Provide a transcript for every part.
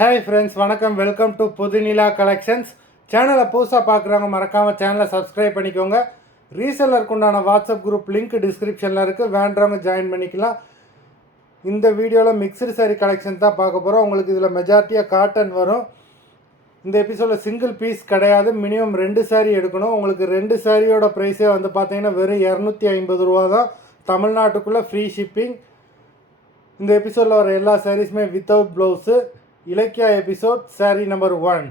Hi friends, வணக்கம். Welcome to Pudhunila collections. சேனலை புதுசாக பார்க்குறவங்க மறக்காமல் சேனலை சப்ஸ்கிரைப் பண்ணிக்கோங்க. ரீசெல்லருக்கு உண்டான வாட்ஸ்அப் குரூப் லிங்க் டிஸ்கிரிப்ஷனில் இருக்குது, வேண்டவங்க ஜாயின் பண்ணிக்கலாம். இந்த வீடியோவில் மிக்சடு சாரீ கலெக்ஷன் தான் பார்க்க போகிறோம். உங்களுக்கு இதில் மெஜாரிட்டியாக காட்டன் வரும். இந்த எபிசோடில் சிங்கிள் பீஸ் கிடையாது, மினிமம் 2 சாரீ எடுக்கணும். உங்களுக்கு 2 சாரியோட ப்ரைஸே வந்து பார்த்தீங்கன்னா வெறும் 250 ரூபா தான். தமிழ்நாட்டுக்குள்ளே ஃப்ரீ ஷிப்பிங். இந்த எபிசோடில் வர எல்லா சாரீஸுமே without blouse. Ilakkiya episode sari number 1.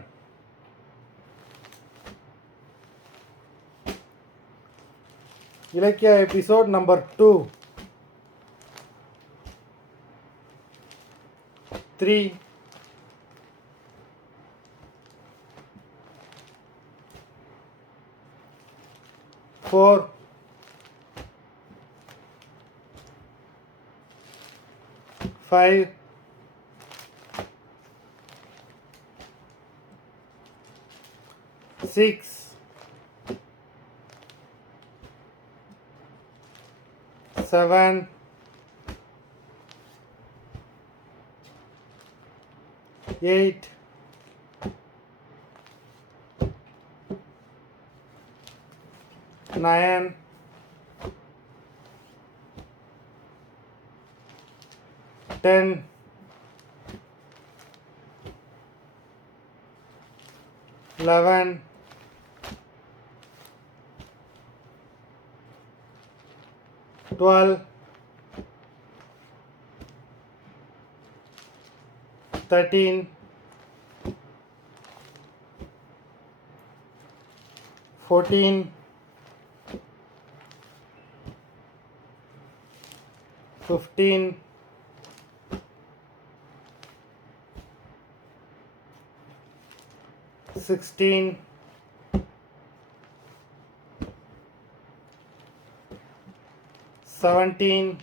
Ilakkiya episode number 2, 3, 4, 5, 6, 7, 8, 9, 10, 11, 12, 13, 14, 15, 16, 17,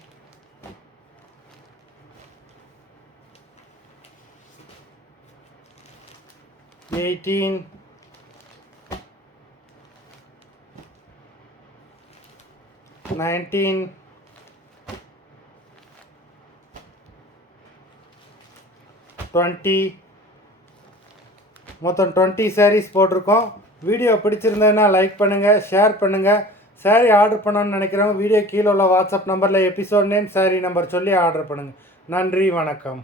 18, 19, 20. மொத்தம் 20 சாரீஸ் போட்டிருக்கோம். வீடியோ பிடிச்சிருந்ததுன்னா லைக் பண்ணுங்கள், ஷேர் பண்ணுங்கள். சாரீ ஆர்டர் பண்ணணும்னு நினைக்கிறவங்க வீடியோ கீழே உள்ள வாட்ஸ்அப் நம்பரில் எபிசோட் நேம், சாரீ நம்பர் சொல்லி ஆர்டர் பண்ணுங்கள். நன்றி, வணக்கம்.